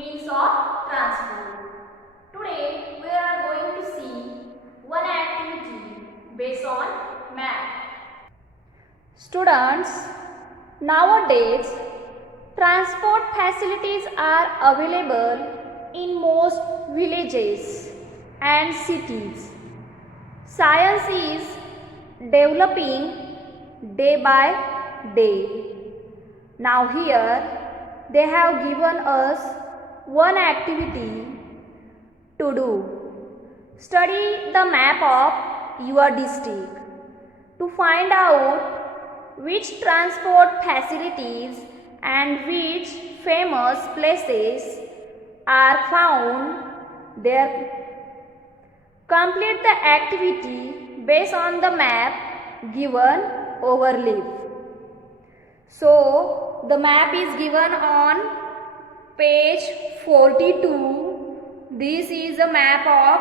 means of transport. Today we are going to see one activity based on map. Students, nowadays transport facilities are available in most villages and cities. Science is developing day by day. Now here they have given us one activity to do. Study the map of your district to find out which transport facilities and which famous places are found there. Complete the activity based on the map given overleaf. So, the map is given on page 42. This is a map of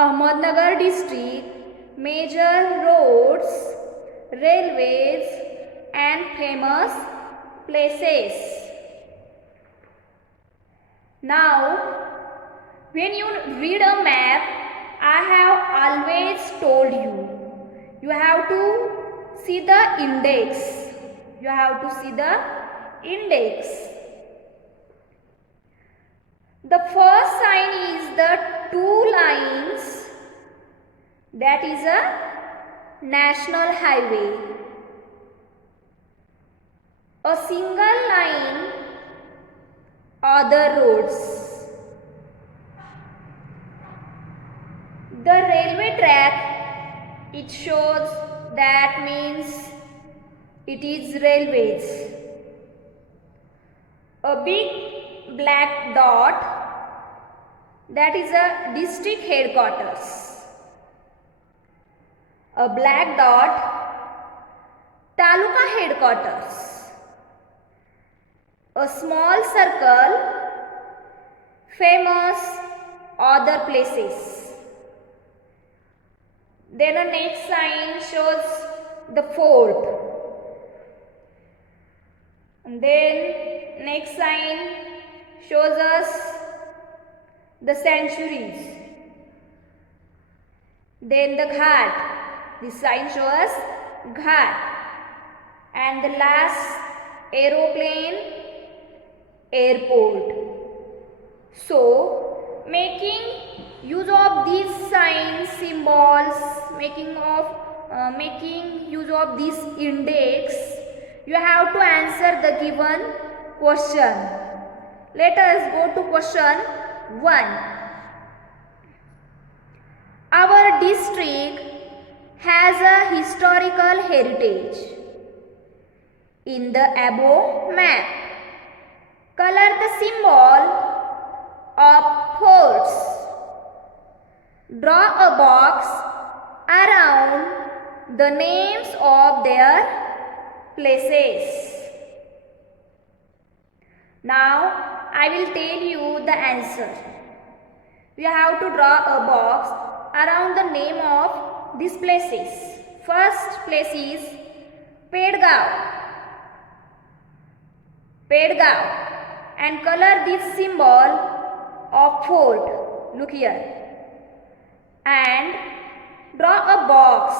Ahmednagar district, major roads, railways and famous places. Now, when you read a map, I have always told you, you have to see the index. You have to see the index. The first sign is the two lines, that is a national highway. A single line, other roads. The railway track, it shows, that means it is railways. A big black dot, that is a district headquarters. A black dot, taluka headquarters. A small circle, famous other places. Then a next sign shows the fort. And then next sign shows us the sanctuaries. Then the ghat. This sign shows us ghat. And the last aeroplane, airport. So, making use of these signs, symbols, making use of this index, you have to answer the given question. Let us go to question 1. Our district has a historical heritage. In the above map, color the symbol of forts. Draw a box around the names of their places. Now, I will tell you the answer. You have to draw a box around the name of these places. First place is Pedgaon. Pedgaon. And color this symbol of fort. Look here. And draw a box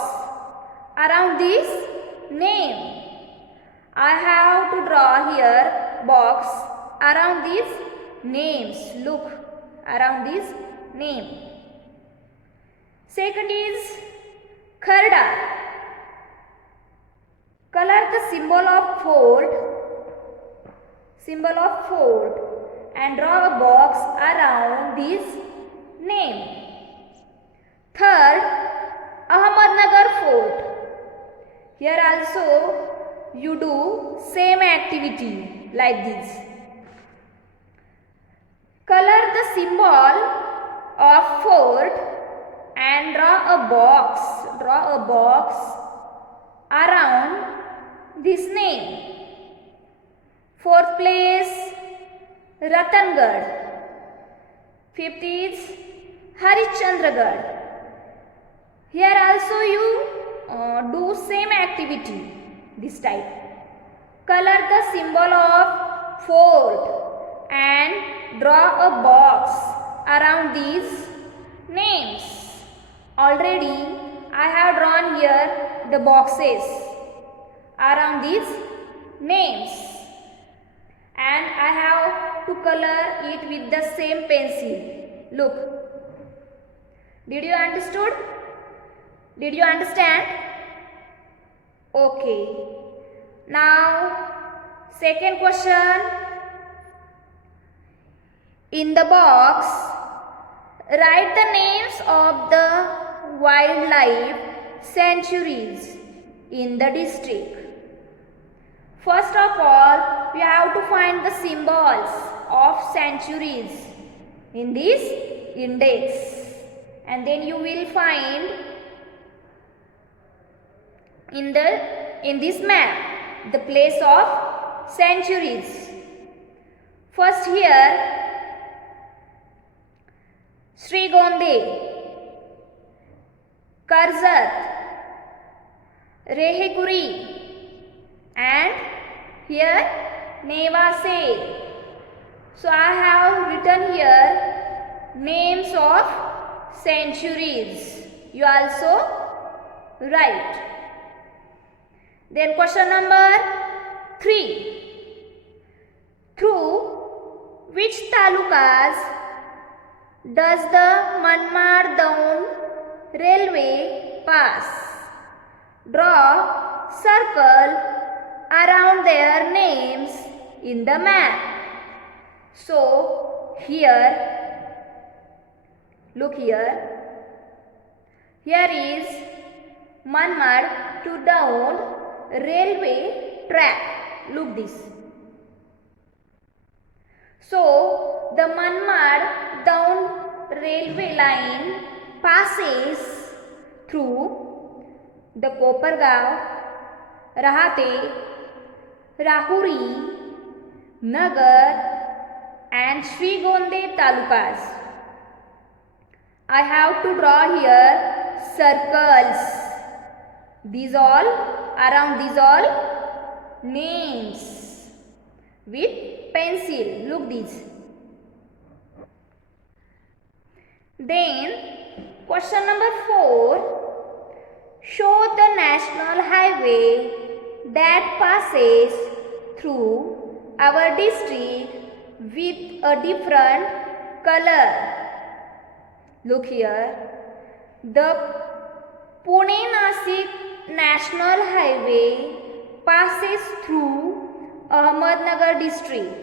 around this name. I have to draw here box around these names. Look, around this name. Second is Kharda. Color the symbol of fort and draw a box around this name. Third, Ahmednagar Fort. Here also you do same activity like this. Color the symbol of fort and draw a box around this name. Fourth place, Ratangarh. Fifth is Harishchandragarh. Here also you do same activity this type. Color the symbol of fort and draw a box around these names. Already I have drawn here the boxes around these names, and I have to color it with the same pencil. Look. Did you understood? Did you understand? Okay. Now, second question. In the box, write the names of the wildlife sanctuaries in the district. First of all, you have to find the symbols of sanctuaries in this index, and then you will find in this map the place of sanctuaries. First here, Srigonde, Karzat, Reheguri, and here Nevasay. So I have written here names of sanctuaries. You also write. Then question number 3. Through which talukas does the Manmad Daun railway pass? Draw circle around their names in the map. So here, look here. Here is Manmad to Daun railway track. Look this. So the Manmad Daun railway line passes through the Kopargaon, Rahate, Rahuri, Nagar and Srigonde talukas. I have to draw here circles. These all, around these all names with pencil. Look these. Then question number 4. Show the national highway that passes through our district with a different color. Look here. The Pune-Nasik National Highway passes through Ahmednagar district.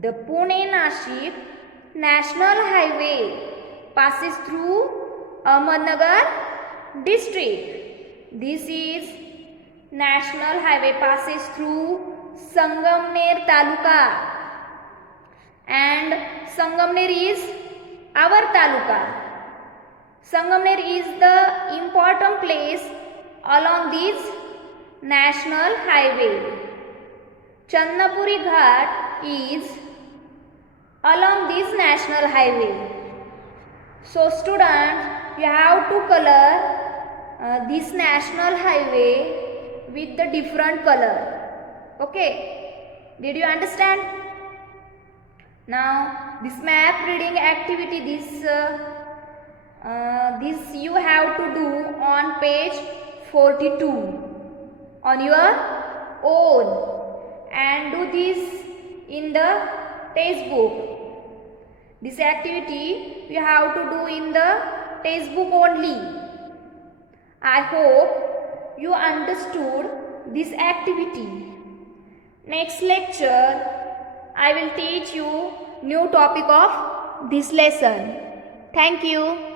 The Pune-Nasik National Highway passes through Ahmednagar district. This is National Highway passes through Sangamner Taluka, and Sangamner is our taluka. Sangamner is the important place along this national highway. Channapuri Ghat is along this national highway. So students, you have to color this national highway with the different color. Okay, did you understand? Now this map reading activity, this you have to do on page 42 on your own, and do this in the textbook. This activity you have to do in the textbook only. I hope you understood this activity. Next lecture, I will teach you new topic of this lesson. Thank you.